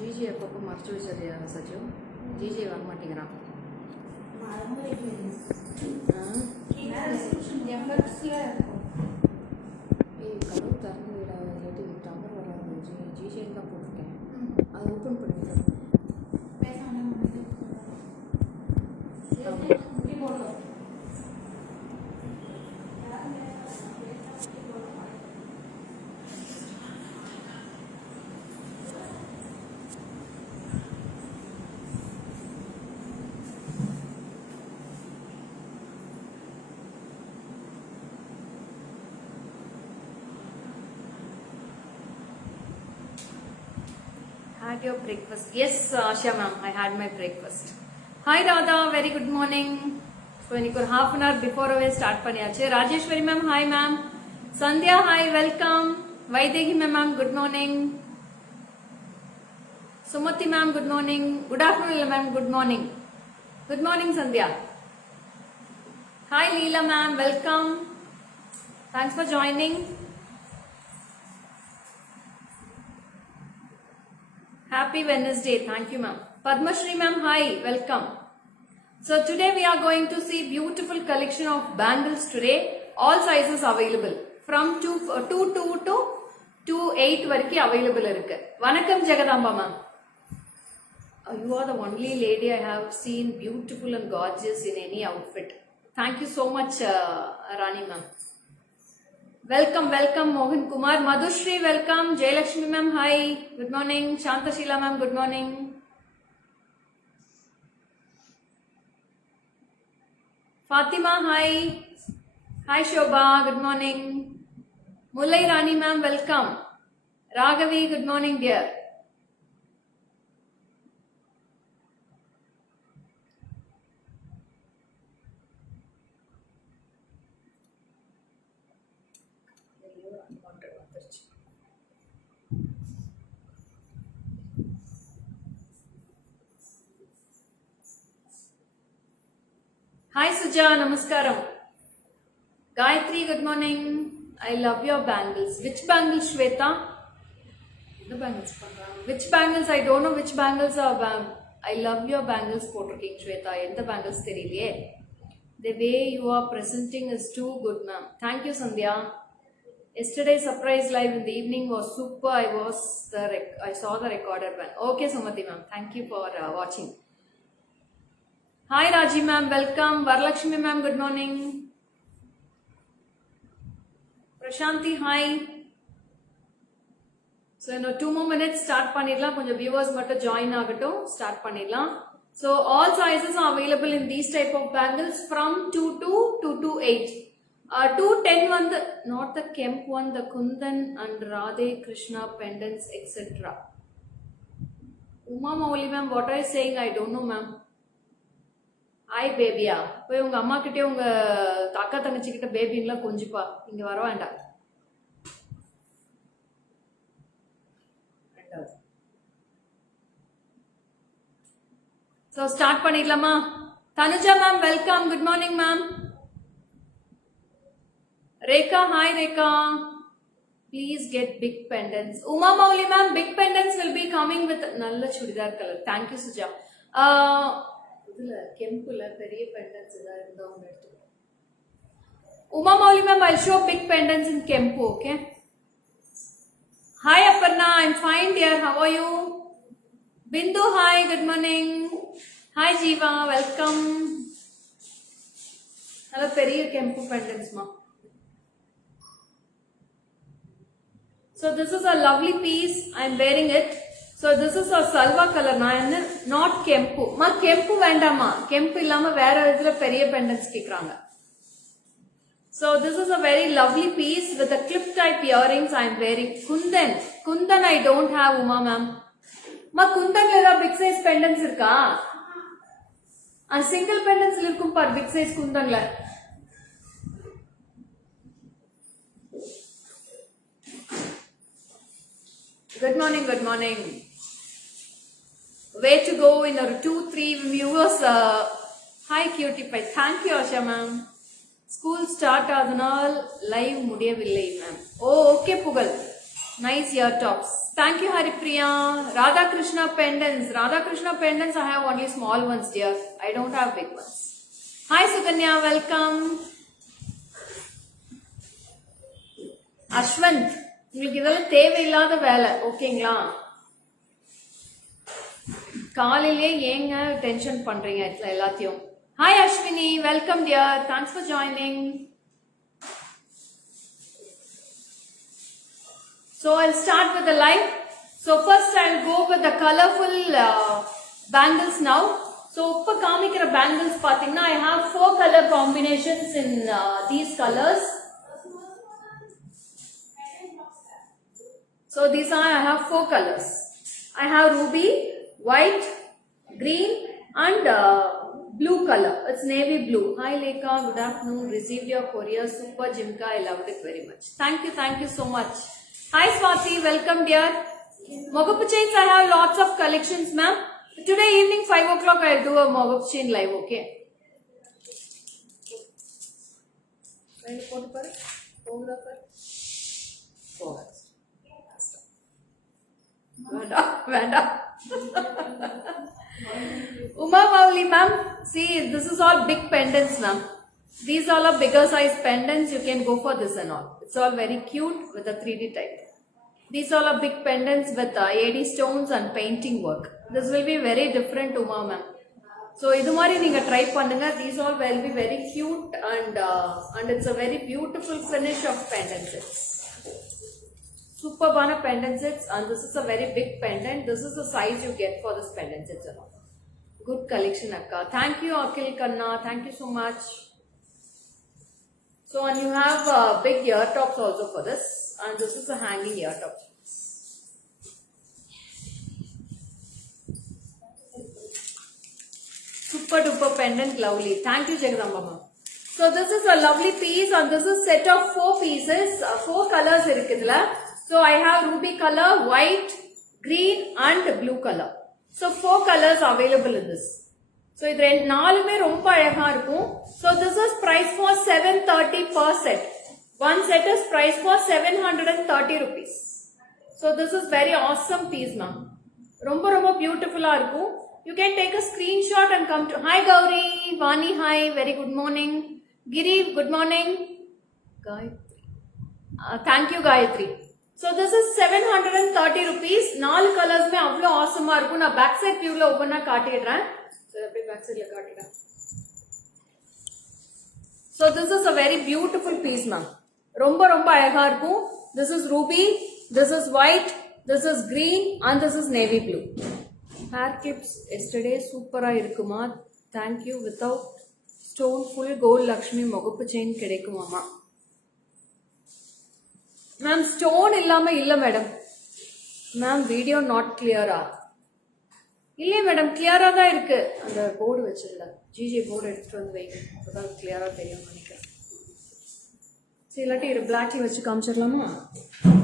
ஜிஜி அப்பப்போ மறைச்சு வச்சிருக்கியா சச்சு? ஜிஜி வர மாட்டேங்கிறான். கதவு திறந்து விட இல்லாட்டி டவர் வராது. ஜிஜின்னு தான் போட்டிருக்கேன். அதை ஓப்பன் பண்ணிடுறேன். Had your breakfast? Yes, Asha ma'am, I had my breakfast. Hi Radha, very good morning. So இன்னைக்கு ஒரு half an hour before start பண்ணியாச்சு. Rajeswari ma'am, hi ma'am. Sandhya, hi, welcome. Vaidehi ma'am, good morning. Sumathi ma'am, good morning. Good afternoon ma'am, good morning. Good morning Sandhya. Hi Leela ma'am, welcome. Thanks for joining. Happy Wednesday. Thank you, ma'am. Padma Shri, ma'am, hi. Welcome. So today we are going to see beautiful collection of bangles today. All sizes available. From 2 to 8 variki available irukku. Vanakkam Jagadamba, ma'am. You are the only lady I have seen beautiful and gorgeous in any outfit. Thank you so much, Rani, ma'am. Welcome, welcome Mohan Kumar. Madhushri, welcome. Jayalakshmi ma'am, hi. Good morning. Shanta Sheila ma'am, good morning. Fatima, hi. Hi Shobha, good morning. Mulai Rani ma'am, welcome. Raghavi, good morning dear. Hi Suja, namaskaram. Gayatri, good morning. I love your bangles. Which bangles, Shweta? The bangles. Which bangles? I don't know which bangles are. I love your bangles, King Shweta. The bangles theriliye. The way you are presenting is too good, ma'am. Thank you, Sandhya. Yesterday's surprise live in the evening was super. I saw the recorded one. Okay, Sumati ma'am. Thank you for watching. Hi Raji ma'am, welcome. Varalakshmi ma'am, good morning. Prashanti, hi. So in 2 more minutes start பண்ணிடலாம். கொஞ்சம் viewers மட்டும் join ஆகட்டும். Start பண்ணிடலாம். So all sizes are available in these type of bangles from 2 to 8. 210 one, not the Kemp one, the Kundan and Radhe Krishna pendants, etc. Uma Mauli ma'am, what are you saying? I don't know ma'am. Hi பேபியா, போய் உங்க அம்மா கிட்டே உங்க அக்கா தங்கச்சி கிட்ட பேபிங்கெல்லாம் கொஞ்சிப்பா, இங்க வர வேண்டாம். So ஸ்டார்ட் பண்ணிடலாமா? Tanuja ma'am, welcome. Good morning ma'am. Rekha, ஹாய் Rekha. Please get big pendants. Uma Mauli ma'am, big pendants will be coming with நல்ல churidar colour. Thank you Suja. இதுல கெம்புல பெரிய pendants ஏதாவது இருந்தா ஒன்று எடுத்துக்கோ. Uma Mauli ma'am, I'll show big pendants in Kempu, okay? Hi Aparna, I'm fine dear. How are you? Bindu, hi, good morning. Hi Jeeva, welcome. Hello, பெரிய Kempu pendants ma. So this is a lovely piece. I'm wearing it. So this is a salva color. Not Kempu. Ma Kempu vendama. Kempu illama vera idhula periya pendants kekranga. So this is a very lovely piece with a clip type earrings I am wearing. Kundan. Kundan I don't have, Uma ma'am. Ma Kundan la big size pendants irka? And single pendants irkum par big size Kundan la. Good morning, good morning. Way to go in our 2-3 viewers. Hi cutie pie. Thank you Asha ma'am. School start ஆதனால் live முடியவில்லை ma'am. Oh okay Pugal. Nice ear tops. Thank you, Haripriya. Radha Krishna pendants. Radha Krishna pendants, I have only small ones, dear. I don't have big ones. Hi, Suganya. Welcome. Ashwant. உங்களுக்கு இதெல்லாம் தேவையில்லாத வேலை ஓகேங்களா காலையிலே ஏங்க டென்ஷன் பண்றீங்க எல்லாத்தையும் Hi Ashwini, welcome dear. Thanks for joining. So I'll start with the live. So first I'll go with the colorful bangles now. So uppa kaamikira bangles pathina I have 4 color combinations in these colors. So these are I have 4 colors. I have ruby, white, green and blue color. It's navy blue. Hi Lekha, good afternoon. Received your courier. Super Jimka. I loved it very much. Thank you so much. Hi Swati, welcome dear. Mogup chains, I have lots of collections ma'am. Today evening 5 o'clock I'll do a Mogup chain live, okay? Vanda. Uma Mauli ma'am, see this is all big pendants ma'am. These all are bigger size pendants, you can go for this and all. It's all very cute with a 3D type. These all are big pendants with AD stones and painting work. This will be very different Uma ma'am. So idu mari neenga try pannunga. These all will be very cute and it's a very beautiful finish of pendant sets. Superbana pendant sets and this is a very big pendant. This is the size you get for this pendant sets and all. Good collection akka. Thank you Akhil Kanna. Thank you so much. So and you have big ear tops also for this and this is a hanging ear top. Super duper pendant, lovely. Thank you Jagadamba ma'am. So this is a lovely piece and this is set of 4 pieces, 4 colors irukudla. So I have ruby color, white, green and blue color. So 4 colors available in this. So இது நாலுமே ரொம்ப அழகா இருக்கும். So this is price for 730 per set. One set is price for 730 rupees. So this is very awesome piece ma'am. ரொம்ப beautiful-ஆ இருக்கும். You can take a screenshot and come to Hi Gauri, Vani hi, very good morning. Giri, good morning. Gayatri. Thank you Gayatri. So this is 730 rupees. 4 colors mein avlo awesome-ஆ இருக்கும். நான் back side view-ல ஒவ்வொண்ணா காட்டிடுறேன். So this is a very beautiful piece ma'am. ரொம்ப அழகா இருக்கும். This is ruby, this is white, this is green and this is navy blue. Hair clips yesterday super-ஆ இருக்குமா? Thank you. Without stone full gold Lakshmi Mogupu chain கிடைக்குமாமா? Ma'am stone இல்லாம இல்ல madam. Ma'am video not clear-ஆ? இல்ல மேடம் கிளியரா தான் இருக்கு அந்த போர்டு வச்சிருந்தா ஜிஜி போர்டு எடுத்துட்டு வந்து வைங்க அப்பதான் கிளியரா தெரியும் நினைக்கிறேன் சரி இல்லாட்டி ஒரு பிளாக் டீ வச்சு காமிச்சிடலாமா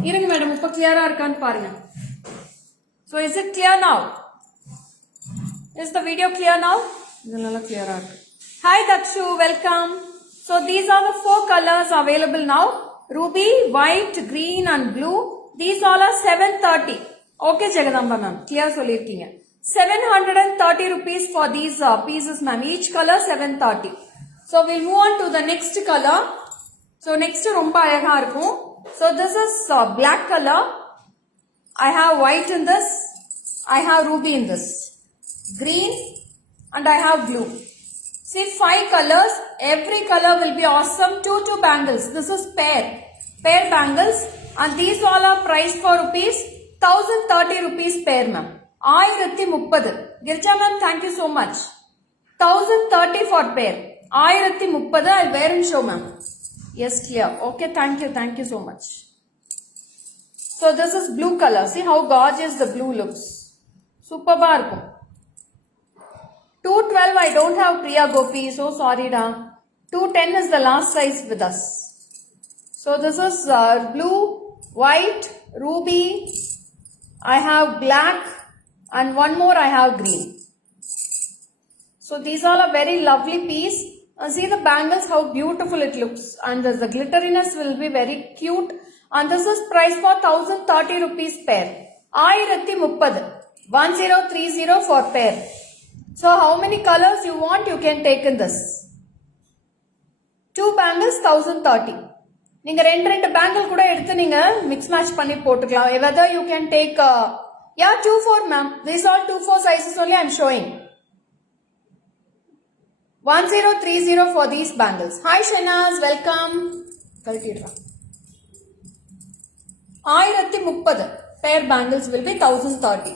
இருங்க மேடம் இப்போ கிளியரா இருக்கான்னு பாருங்க So is it clear now? Is the video clear now? இது நல்லா கிளியரா இருக்கு Hi Dakshu, welcome. So these are the 4 colors available now. Ruby, white, green and blue. These all are 730. Okay Jagadamba ma'am, clear சொல்லிருக்கீங்க 730 rupees for these pieces ma'am. Each color 730. So we'll move on to the next color. So next romba alaga irukum. So this is black color. I have white in this. I have ruby in this. Green and I have blue. See 5 colors. Every color will be awesome. 2 bangles. This is pair bangles and these all are priced for rupees 1030 rupees pair ma'am. 1030. Girja ma'am, thank you so much. 1030 for pair. 1030. I'll wear and show ma'am. Yes, clear. Okay, thank you so much. So this is blue color. See how gorgeous the blue looks. Super barko. 212 I don't have Priya Gopi. So sorry da. 210 is the last size with us. So this is blue, white, ruby. I have black. And one more I have green. So these all are very lovely piece. See the bangles how beautiful it looks and the glitteriness will be very cute and this is price for 1030 rupees pair. 1030 1030 for pair. So how many colors you want, you can take in this. 2 bangles 1030. நீங்க ரெண்டு பேங்கிள் கூட எடுத்து நீங்க mix match பண்ணி போட்டுக்கலாம். whether you can take 2-4 ma'am. These all 2-4 sizes only I am showing. 1030 for these bangles. Hi Shanaz, welcome. கழட்டிடுறா. 1030 pair bangles will be 1030.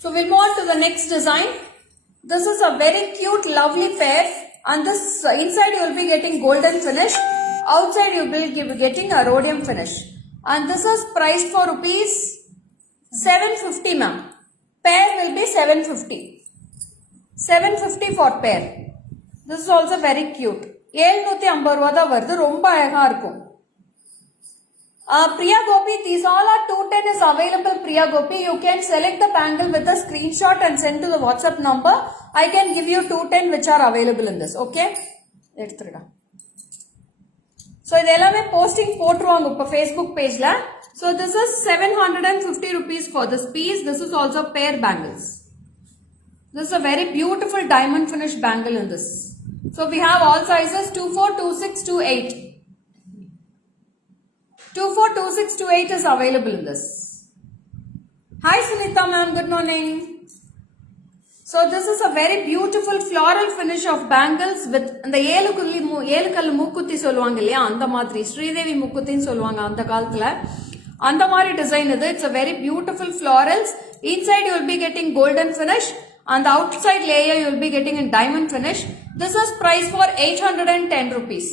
So we'll move on to the next design. This is a very cute, lovely pair, and this inside you will be getting golden finish, outside you will be getting a rhodium finish, and this is priced for rupees 750 ma'am. Pair will be 750. 750 for pair. This is also very cute. 750 ரூபாய் தான் வருது. ரொம்ப அழகா இருக்கும். Priya Gopi, these all are 210 is available. Priya Gopi, you can select the bangle with a screenshot and send to the WhatsApp number. I can give you 210 which are available in this. Okay? So இது எல்லாமே போஸ்டிங் போட்டுருவாங்க இப்ப Facebook பேஜ்ல. So this is 750 rupees for this piece. This is also pair bangles. This is a very beautiful diamond finish bangle in this. So we have all sizes 24, 26, 28. 24, 26, 28 is available in this. Hi Sunita ma'am, good morning. So this is a very beautiful floral finish of bangles with the ஏழு கல்லு மூக்குத்தி சொல்லுவாங்க இல்லையா, அந்த மாதிரி ஸ்ரீதேவி மூக்குத்தின்னு சொல்லுவாங்க அந்த காலத்துல, அந்த மாதிரி டிசைன் இது. It's a very beautiful florals. Inside you will be getting golden finish, and the outside layer you will be getting in diamond finish. This is priced for 810 rupees.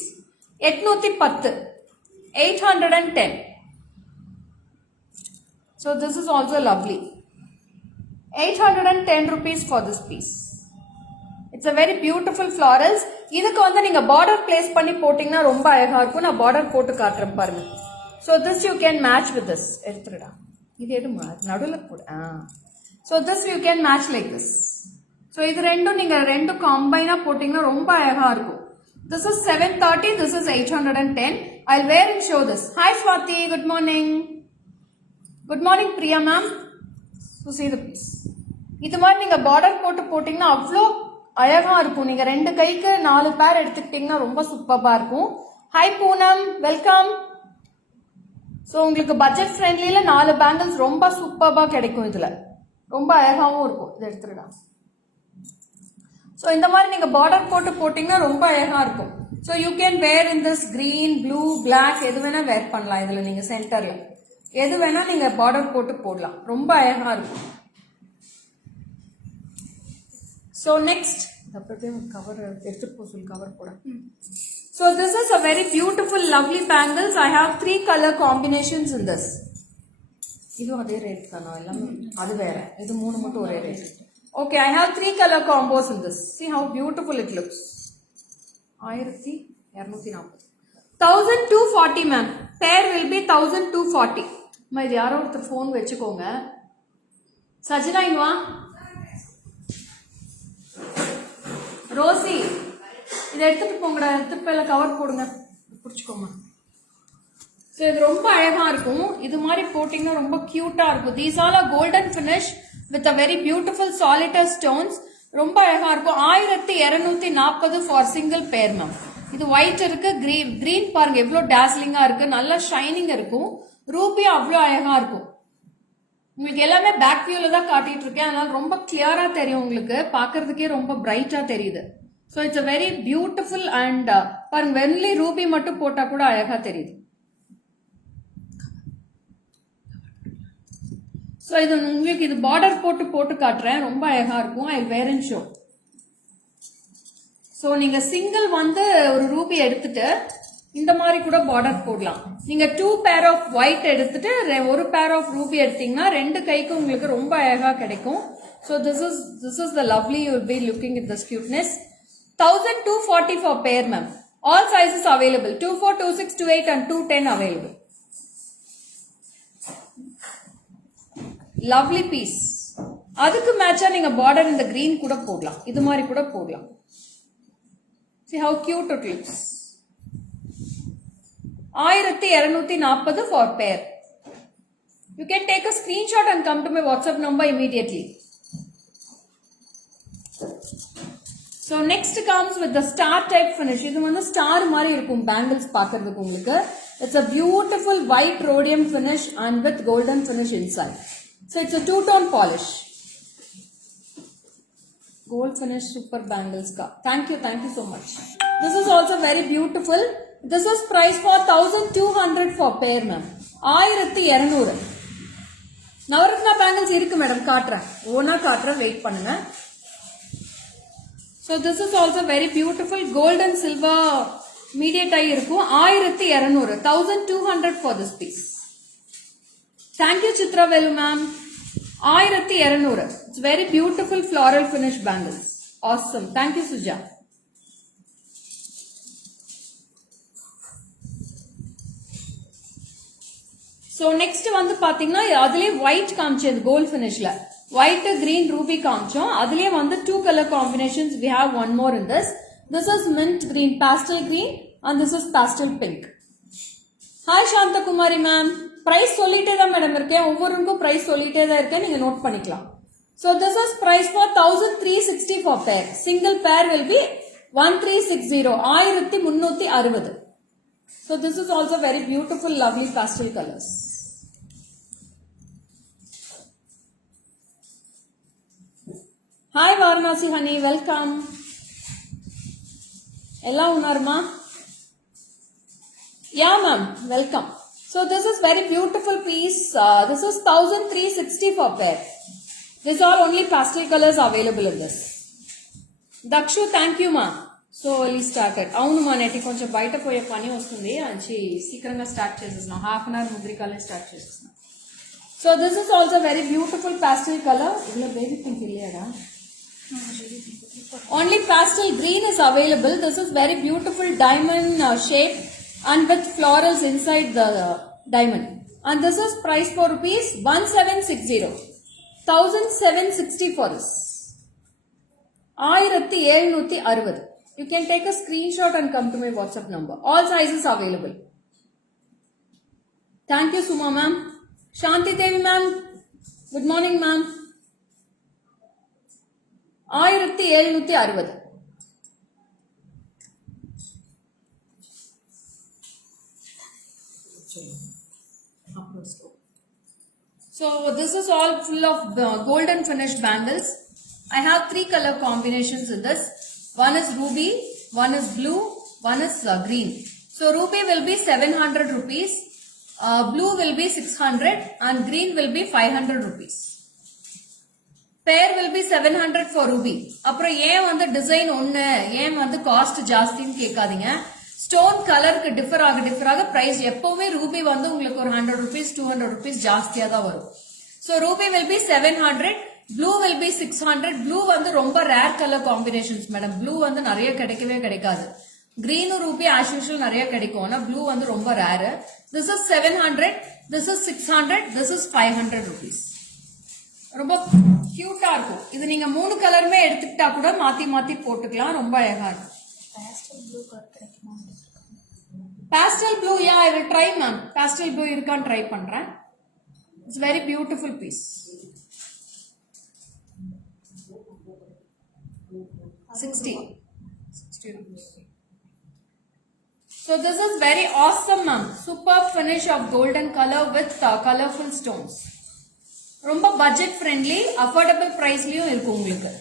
810. 810. So this is also lovely. 810 rupees for this piece. It's a very beautiful florals. இதுக்கு வந்து நீங்க border place பண்ணி போட்டீங்கன்னா ரொம்ப அழகா இருக்கும். நான் border போட்டு காட்டுறேன் பாருங்க. So this you can match with this. எடுத்துடா. இது எடுமா நடுவுல போடு. So this you can match like this. So இது ரெண்டும் நீங்க ரெண்டு கம்பைனா போட்டீங்கன்னா ரொம்ப அழகா இருக்கும். This is 730, this is 810. I'll wear and show this. Hi Swati, good morning. Good morning Priya ma'am. So see the piece. இது மாதிரி நீங்க border போட்டு போட்டீங்கன்னா அவ்வளோ அழகா இருக்கும். நீங்க ரெண்டு கைக்கு 4 பேர் எடுத்துக்கிட்டீங்கன்னா ரொம்ப சூப்பரா இருக்கும். Hi Poonam, welcome. So உங்களுக்கு பட்ஜெட் ஃப்ரெண்ட்லில 4 பேங்கிள்ஸ் ரொம்ப சூப்பரா கிடைக்கும். இதுல ரொம்ப அழகாவும் இருக்கும். இதை எடுத்துடா. So இந்த மாதிரி நீங்க border போட்டு போட்டீங்கன்னா ரொம்ப அழகா இருக்கும். So you can wear in this green, blue, black, எது வேணா wear பண்ணலாம். இதுல நீங்க சென்டர்ல எது வேணா நீங்க border போட்டு போடலாம். ரொம்ப அழகா இருக்கும். So next cover எடுத்துட்டு போ சொல்லு cover போட. So this is a very beautiful lovely bangles. I have 3 color combinations in this. இது அதே ரேட் தானா எல்லாமே? அது வேற. இது மூணு மட்டும் ஒரே rate. Okay, I have 3 color combos in this. See how beautiful it looks. 1240. 1240 ma'am. Pair will be 1240. Ma idu yaro orthu phone vechukonga. Sajina inva. Rosie. இதை எடுத்துட்டு போங்கடா. எடுத்துட்டு போய் கவர் போடுங்க. புடிச்சுக்கோங்க. So இது ரொம்ப அழகா இருக்கும். இது மாதிரி போட்டீங்கன்னா ரொம்ப கியூட்டா இருக்கும். These all are golden finish with a very beautiful solitaire stones. ரொம்ப அழகா இருக்கும். 1240 for single pair ma'am. இது white இருக்கு, green பாருங்க எவ்வளவு டாஸ்லிங்கா இருக்கு, நல்ல ஷைனிங் இருக்கும். ரூபி அவ்வளவு அழகா இருக்கும். உங்களுக்கு எல்லாமே பேக் வியூல தான் காட்டிட்டு இருக்கேன், அதனால ரொம்ப கிளியரா தெரியும். உங்களுக்கு பாக்குறதுக்கே ரொம்ப பிரைட்டா தெரியுது. So it's a very beautiful and பாருங்க வென்லி ரூபி மட்டும் போட்டா கூட அழகா தெரியுது. So இது உங்களுக்கு இது border போட்டு காட்டுறேன், ரொம்ப அழகா இருக்கும். I wear and show. So நீங்க சிங்கிள் வந்து ஒரு ரூபி எடுத்துட்டு இந்த மாதிரி கூட border போடலாம். நீங்க 2 pair of white எடுத்துட்டு ஒரு pair of ரூபி எடுத்தீங்கன்னா ரெண்டு கைக்கு உங்களுக்கு ரொம்ப அழகா கிடைக்கும். So this is the lovely, you will be looking at this cuteness. 1240 for pair ma'am. All sizes available. 24, 26, 28 and 210 available. Lovely piece. அதுக்கு மேட்சா நீங்க border இந்த green கூட போடலாம். இது மாதிரி கூட போடலாம். See how cute it looks. 1240 for pair. You can take a screenshot and come to my WhatsApp number immediately. So next comes with the star type finish. இது வந்து ஸ்டார் மாதிரி இருக்கும் bangles பார்க்கிறதுக்கு உங்களுக்கு. It's a beautiful white rhodium finish and with golden finish inside. So it's a two-tone polish. Gold finish super bangles ka. Thank you so much. This is also very beautiful. This is price for 1200 for pair ma'am. 1200. Navratna bangles இருக்கு மேடம், காட்டுறேன். ஓனா காட்டுறேன், வெயிட் பண்ணுங்க. So this is also very beautiful gold and silver mediate ஆகி இருக்கும். 1200. 1200 for this piece. Thank you Chitra Velu ma'am. 1200. It's very beautiful floral finish bangles. Awesome. Thank you Suja. So next வந்து பாத்தீங்கன்னா அதுலயே white காமிச்சது gold finishல. White, green, ruby காமிச்சோம். அதுலயே வந்து two color combinations. We have one more in this. This is mint green, pastel green and this is pastel pink. Hi Shanta Kumari ma'am. Price சொல்லிட்டே தான் மேடம் இருக்கேன். ஒவ்வொருக்கும் price சொல்லிட்டே தான் இருக்கேன். நீங்க நோட் பண்ணிக்கலாம். So this is price for 1360 for pair. Single pair will be 1360. 1360. So this is also very beautiful lovely pastel colors. Hi Varanasi honey, welcome. Ella unarma? Yeah ma'am, welcome. So this is very beautiful piece. This is 1360 for pair. These are only pastel colors available in this. Dakshu, thank you ma. So early started. Avunu ma neti koncham baita poye pani vastundi anchi seekramga start chesesna. Half an hour mudrikale start chesesna. So this is also very beautiful pastel color. Illa baby pink illada. Only pastel green is available. This is very beautiful diamond shape and with florals inside the diamond. And this is price for rupees 1760. 1760 for this. 1760. You can take a screenshot and come to my WhatsApp number. All sizes available. Thank you Suma ma'am. Shanti Devi ma'am. Good morning ma'am. 1760. So this is all full of golden finished bangles. I have 3 color combinations in this. One is ruby, one is blue, one is green. So ruby will be 700 rupees, blue will be 600 and green will be 500 rupees. Pair will be 700 for ruby. அப்புறம் ஏன் வந்து டிசைன் ஒண்ணு ஏன் வந்து காஸ்ட் ஜாஸ்தின்னு கேட்காதீங்க. ஸ்டோன் கலருக்கு டிஃபர் ஆக பிரைஸ் எப்பவுமே ரூபி வந்து உங்களுக்கு ஒரு 100 rupees 200 rupees ஜாஸ்தியா தான் வரும். So ruby will be 700, blue will be 600. Blue வந்து ரொம்ப rare colour combinations madam. Blue வந்து நிறைய கிடைக்கவே கிடைக்காது. கிரீன் ரூபி ஆஸ் யூஷுவல் நிறைய கிடைக்கும். ஆனா ப்ளூ வந்து ரொம்ப rare. This is 700, this is 600, this is 500 rupees. ரொம்ப கியூட்டா இருக்கும். இது நீங்க 3 கலருமே எடுத்துக்கிட்டா கூட மாத்தி மாத்தி போட்டுக்கலாம். ரொம்ப அழகா இருக்கும். Pastel blue, yeah, I will try ma'am. Pastel blue இருக்கான்னு ட்ரை பண்றேன். It's very beautiful piece. 60 rupees. So this is very awesome ma'am. Super finish of golden color with colorful stones. ரொம்ப பட்ஜெட் ஃப்ரெண்ட்லி, அஃபோர்டபிள் பிரைஸ்லயும் இருக்கு உங்களுக்கு.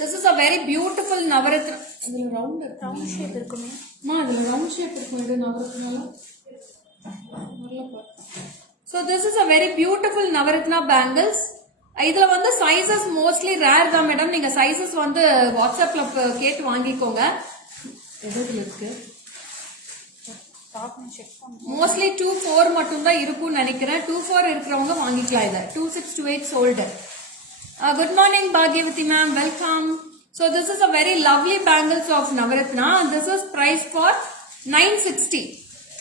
This is a very beautiful Navaratna. இதுல round shape இருக்குமே. இதுல round shape இருக்கும். இது நவரத்னால. So this is a very beautiful Navaratna bangles. இதுல வந்து சைஸஸ் மோஸ்ட்லி ரேர் தான் மேடம். நீங்க சைஸஸ் வந்து வாட்ஸ்அப்ல கேட்டு வாங்கிக்கோங்க. எதுல இருக்கு மோஸ்ட்லி 2-4 மட்டும் தான் இருக்கும்னு நினைக்கிறேன். 2-4 இருக்கிறவங்க வாங்கிக்கலாம். இதை 2628 sold. Good morning Bhagyavati ma'am, welcome. So this is a very lovely bangles of Navaratna and this is price for 960.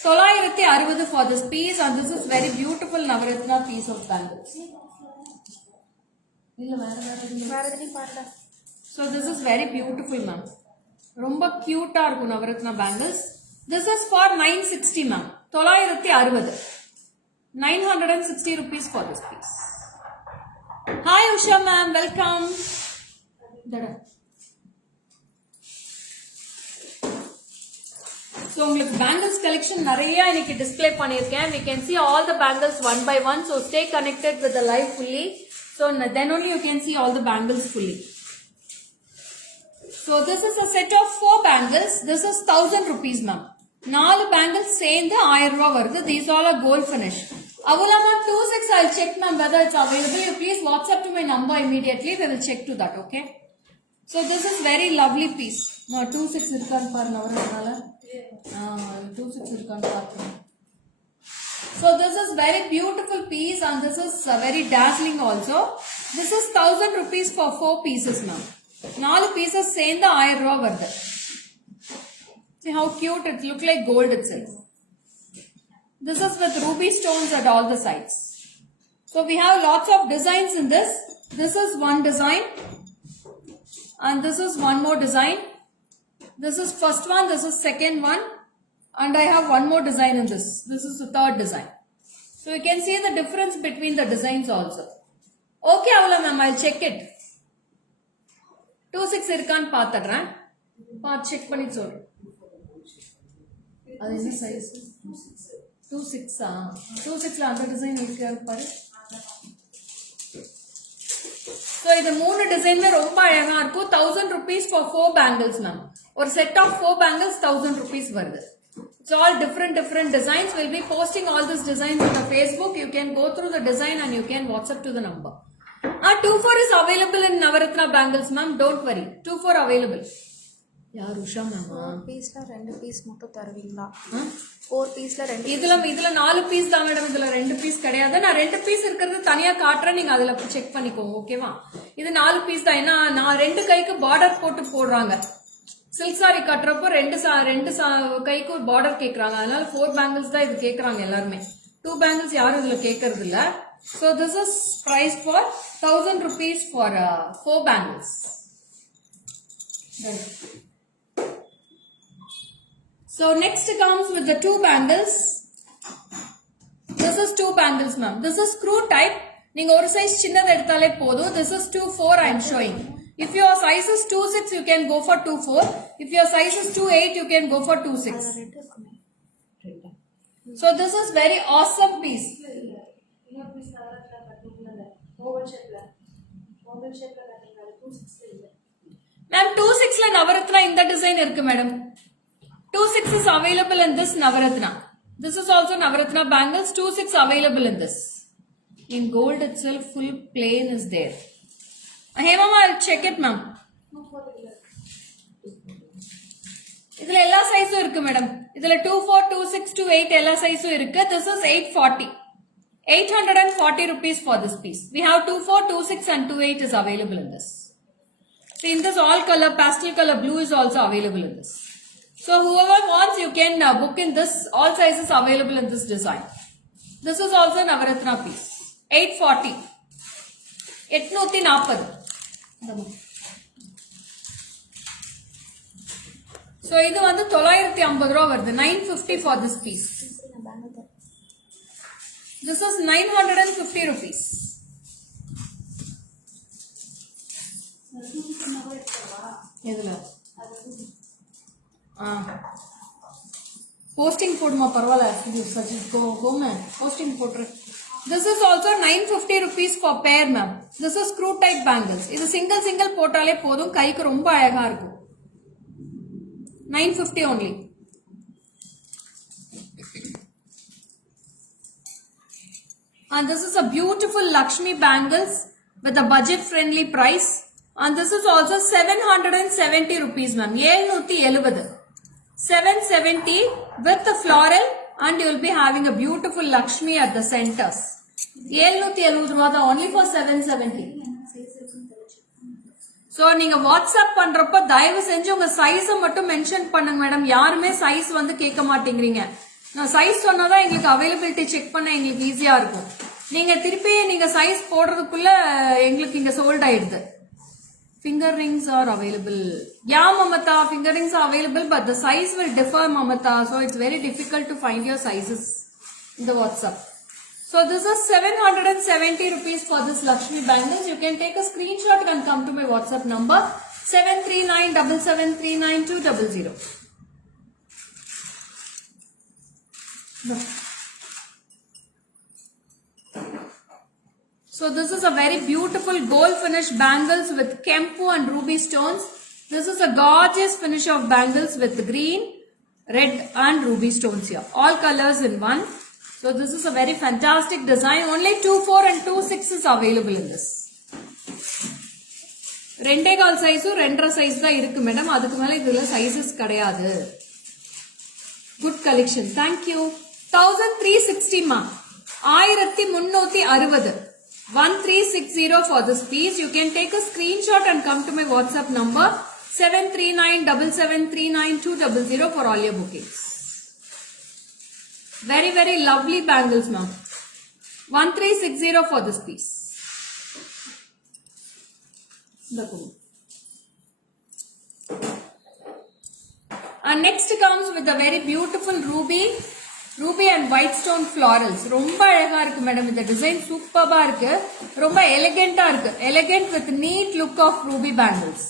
960 for this piece and this is very beautiful Navaratna piece of bangles. So this is very beautiful, ma'am. ரொம்ப cute-ஆ இருக்கும் Navratna bangles. This is for 960, ma'am. 960. 960 rupees for this piece. Hi Usha ma'am, welcome. So உங்களுக்கு bangles collection நிறைய இன்னைக்கு display பண்ணிருக்கேன். We can see all the bangles one by one. So stay connected with the live fully. So then only you can see all the bangles fully. So this is a set of 4 bangles. This is 1000 rupees, ma'am. 4 bangles சேர்ந்து 1000 ரூபாய் வருது. These all are gold finish. Avulama 26, I'll check, ma'am, whether it's available. You please WhatsApp to my number immediately. We will check to that, okay? So this is very lovely piece. No, 26 irukkan par navaratnala. 26 irukkan paathu. So this is very beautiful piece and this is very dazzling also. This is 1000 rupees for 4 pieces, ma'am. 4 pieces சேர்ந்து 1000 ரூபாய் வருது. See how cute it look like gold itself. This is with ruby stones at all the sides. So we have lots of designs in this. This is one design and this is one more design. This is first one, this is second one, and I have one more design in this. This is the third design. So you can see the difference between the designs also. Okay Avala ma'am, I'll check it. 26 irkan paatadren. Check panni solren. Adu enna size? 26 ah. 26 la andha design irukku paru. So இது 3 டிசைன்ல ரொம்ப அழகா இருக்கும். 1000 rupees for 4 bangles, ma'am. ஒரு set of 4 bangles 1000 rupees வருது. It's all different designs. We'll be posting all these designs on the Facebook. You can go through the design and you can WhatsApp to the number. 24 is available in Navaratna bangles, ma'am. Don't worry. 24 available. யார் உஷா மேம்? 4 பீஸ்ல 2 பீஸ் மட்டும் தருவீங்களா? 4 பீஸ்ல 2. இதுல 4 பீஸ் தான் மேடம். இதுல 2 பீஸ் கிடையாது. நான் 2 பீஸ் இருக்கிறது தனியா காட்டுறேன். நீங்க அதுல செக் பண்ணிக்கோங்க, ஓகேவா? இது 4 பீஸ் தான். ஏன்னா நான் 2 கைக்கு பார்டர் போட்டு போடுறாங்க. சில்க் சாரி கட்டுறப்போ 2 கைக்கு ஒரு பார்டர் கேக்குறாங்க. அதனால 4 பேங்கிள்ஸ் தான் இது கேக்குறாங்க எல்லாருமே. 2 பேங்கிள்ஸ் யாரும் இதுல கேக்குறது இல்ல. So this is priced for 1000 rupees for 4 bangles. Right. So next comes with the 2 bangles. This is 2 bangles, ma'am. This is screw type. நீங்க ஒரு சைஸ் சின்னது எடுத்தாலே போதும். This is 2-4 I am showing. If your size is 2-6 you can go for 2-4. If your size is 2-8 you can go for 2-6. So this is very awesome piece. Ma'am 2-6 la Navaratna இந்த டிசைன் இருக்கு மேடம். 2-6 is available in this Navaratna. This is also Navaratna bangles. 2-6 available in this. In gold itself, full plain is there. Hey mama, I'll check it, ma'am. இதுல எல்லா சைஸும் இருக்கு மேடம். இதுல 2-4, 2-6, 2-8 எல்லா சைஸும் இருக்கு. This is 840. 840 rupees for this piece. We have 2-4, 2-6 and 2-8 is available in this. See, in this all color, pastel color blue is also available in this. So whoever wants, you can book in this. All sizes available in this design. This is also Navaratna piece. 840. 840. So இது வந்து 950 ரூபாய் வருது. 950 for this piece. This is 950 rupees. எதுல? Posting போடுமா பரவாயில்ல. இது சஜித் கோமே posting போட்ரு. This is also 950 rupees for pair, ma'am. This is screw type bangles. இது single போட்டாலே போதும். கைக்கு ரொம்ப அழகா இருக்கும். 950 only. And this is a beautiful Lakshmi bangles with a budget friendly price. And this is also 770 rupees, ma'am. 770. 770 with the floral and you will be having a beautiful Lakshmi at the centers. 770 only for 770. So நீங்க வாட்ஸ்அப் பண்றப்ப தயவு செஞ்சு உங்க சைஸை மட்டும் மென்ஷன் பண்ணுங்க மேடம். யாருமே சைஸ் வந்து கேட்க மாட்டேங்கிறீங்க. நான் சைஸ் சொன்னாதான் எங்களுக்கு அவைலபிலிட்டி செக் பண்ண எங்களுக்கு ஈஸியா இருக்கும். நீங்க திருப்பி நீங்க சைஸ் போடுறதுக்குள்ள எங்களுக்கு இங்க சோல்ட் ஆயிடுது. Finger rings are available. Yeah, Mamata, finger rings are available, but the size will differ, Mamata. So it's very difficult to find your sizes in the WhatsApp. So this is 770 rupees for this Lakshmi bangles. You can take a screenshot and come to my WhatsApp number 73977399200. No. So this is a very beautiful gold finish bangles with kempu and ruby stones. This is a gorgeous finish of bangles with green, red and ruby stones here. All colors in one. So this is a very fantastic design. Only 2/4 and 2/6 is available in this. 2.25 size 2.5 size தான் இருக்கு மேடம். அதுக்கு மேல இதுல sizes கிடையாது. Good collection. Thank you. 1360 ma. 1360. 1360 for this piece. You can take a screenshot and come to my WhatsApp number 73977399200 for all your bookings. Very, very lovely bangles, ma'am. 1360 for this piece. And next comes with a very beautiful ruby and white stone florals. ரொம்ப அழகா இருக்கு மேடம். இந்த டிசைன் சூப்பரா இருக்கு. ரொம்ப எலிகென்ட்டா இருக்கு. Elegant with neat look of ruby bangles.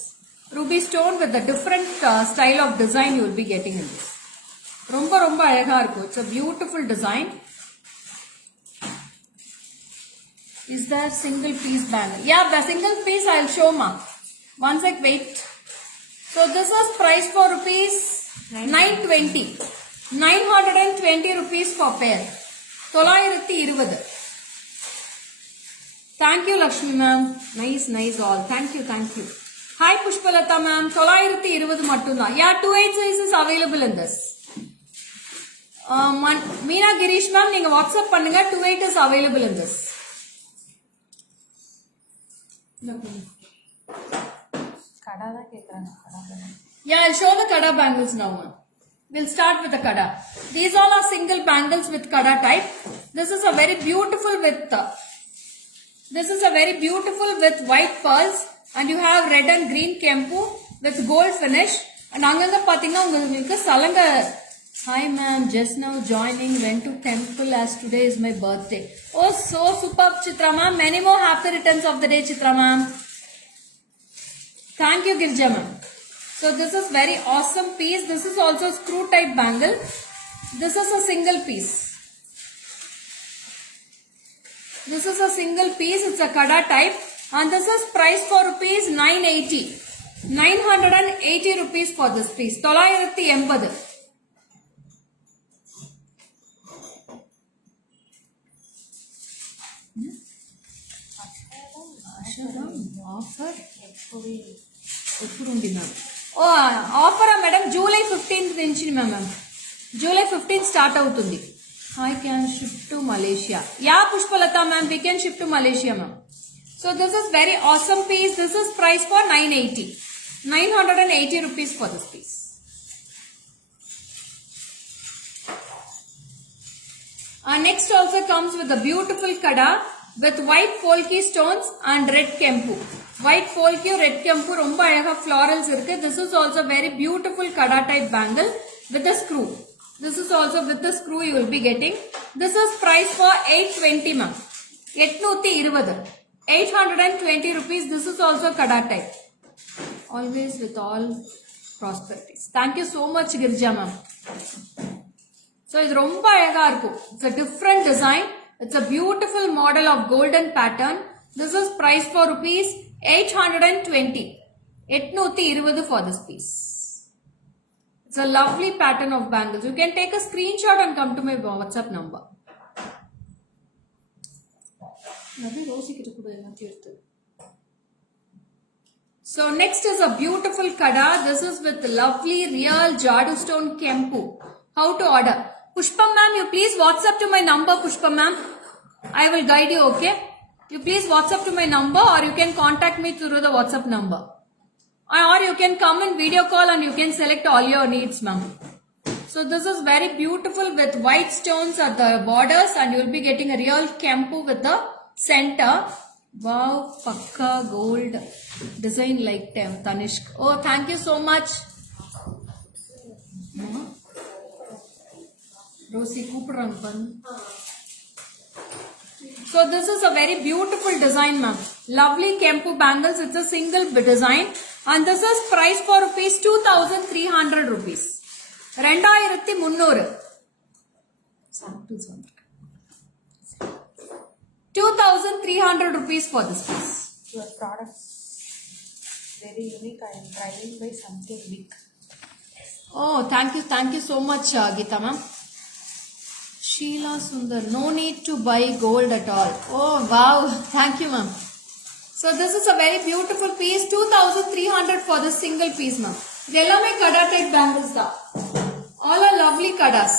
Ruby stone with a different style of design you will be getting in this. ரொம்ப ரொம்ப அழகா இருக்கு. It's a beautiful design. Is there single piece bangle? Yeah, the single piece I'll show ma. One sec, wait. So this is price for rupees 920. 920 rupees for pair. 920. Thank you, Lakshmi ma'am. Nice all. Thank you. Hi, Pushpalata ma'am. 920 mattumda. Yeah, 2/8 size is available in this. Meena Girish ma'am, நீங்க WhatsApp பண்ணுங்க. 2/8 is available in this. கடா தான் கேக்குறாங்க. கடா. Yeah, I'll show the kada bangles now, ma'am. We'll start with the kada. These all are single bangles with kada type. This is a very beautiful with white pearls, and you have red and green kempu with gold finish. And anganga pathina ungalukku salanga. Hi ma'am, just now joining, went to temple as today is my birthday. Oh, so superb, Chitra ma'am. Many more happy returns of the day, Chitra ma'am. Thank you, Girja ma'am. So this is very awesome piece. This is also screw type bangle. This is a single piece. It's a kada type, and this is price for rupees 980. 980 rupees for this piece. 980. Offer. Offer madam July 15th నుంచి ma'am. July 15th start అవుతుంది. I can ship to Malaysia. Yeah, Pushpalata ma'am, we can ship to Malaysia ma'am. So this is very awesome piece. This is price for 980. 980 rupees for this piece. Next also comes with a beautiful kada with white polki stones and red kempu. White polki, red kempu, romba alaga florals irukku. This is also very beautiful kada type bangle with a screw. This is also with the screw you will be getting. This is price for 820 ma'am. 820. 820 rupees. This is also kada type. Always with all prosperities. Thank you so much, Girja ma'am. So it's romba alaga irukku. It's a different design. It's a beautiful model of golden pattern. This is price for rupees 820. 820 for this piece. It's a lovely pattern of bangles. You can take a screenshot and come to my WhatsApp number. So next is a beautiful kada. This is with lovely real Jadu stone kempu. How to order? Pushpam ma'am, you please WhatsApp to my number, Pushpam ma'am. I will guide you, okay? You please WhatsApp to my number, or you can contact me through the WhatsApp number. Or you can come in video call and you can select all your needs, ma'am. So this is very beautiful with white stones at the borders, and you will be getting a real kempu with the center. Wow, pakka gold design like Tanishq. Oh, thank you so much. Rosie Cooper. So this is a very beautiful design, ma'am. Lovely Kempu bangles. It's a single design, and this is priced for rupees 2,300 rupees. 2,300. 2,300 rupees for this piece. Your products very unique. I am trying by something big. Oh, thank you so much, Geeta ma'am. Sheila Sundar, no need to buy gold at all. Oh wow, thank you ma'am. So this is a very beautiful piece, 2,300 for this single piece ma'am. Dellame kada type bangles da. All are lovely kadas.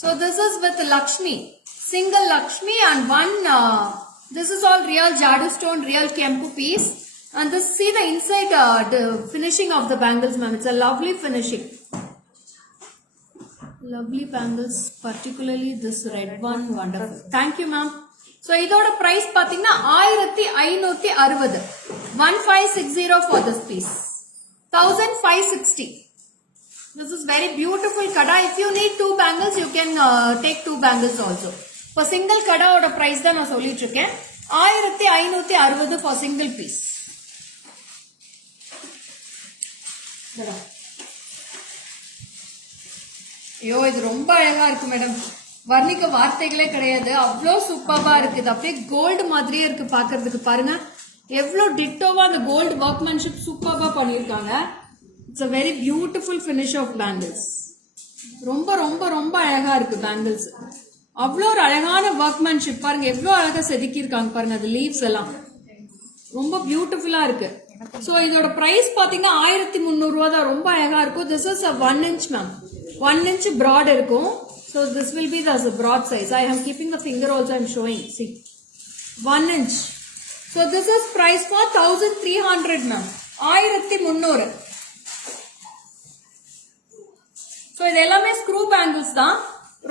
So this is with Lakshmi, single Lakshmi, and one, this is all real Jadu stone, real Kempu piece. And this, see the inside, the finishing of the bangles ma'am. It's a lovely finishing. Lovely bangles, particularly this red one, wonderful. Thank you ma'am. So இதோட price பாத்தீங்கன்னா 1560. 1560 for this piece. 1560. This is very beautiful kada. If you need two bangles, you can take two bangles also. For single kada oda price தான் நான் சொல்லிட்டு இருக்கேன். 1560 for single piece. ஐயோ இது ரொம்ப அழகா இருக்கு மேடம், வர்ணிக்க வார்த்தைகளே கிடையாது, அவ்வளோ சூப்பர்வா இருக்குது. அப்படியே கோல்டு மாதிரியே இருக்கு பாக்குறதுக்கு. பாருங்க எவ்வளோ டிட்டோவா அந்த கோல்டு ஒர்க்மேன்ஷிப் சூப்பர்வா பண்ணிருக்காங்க. It's a very beautiful finish of bangles. ரொம்ப ரொம்ப ரொம்ப அழகா இருக்கு பேங்கிள்ஸ். அவ்வளோ ஒரு அழகான ஒர்க்மேன்ஷிப் பாருங்க, எவ்வளோ அழகா செதுக்கி இருக்காங்க பாருங்க. அது லீவ்ஸ் எல்லாம் ரொம்ப பியூட்டிஃபுல்லா இருக்கு. சோ இதோட பிரைஸ் பாத்தீங்கன்னா 1300 ரூபா தான். ரொம்ப அழகா இருக்கும். This is a 1 inch ma'am. 1 inch broad இருக்கும். So this will be the broad size. I am keeping the finger also. I am showing. See, 1 inch. So this is price for 1300 ma'am. 1300. So இது எல்லாமே screw bangles தான்.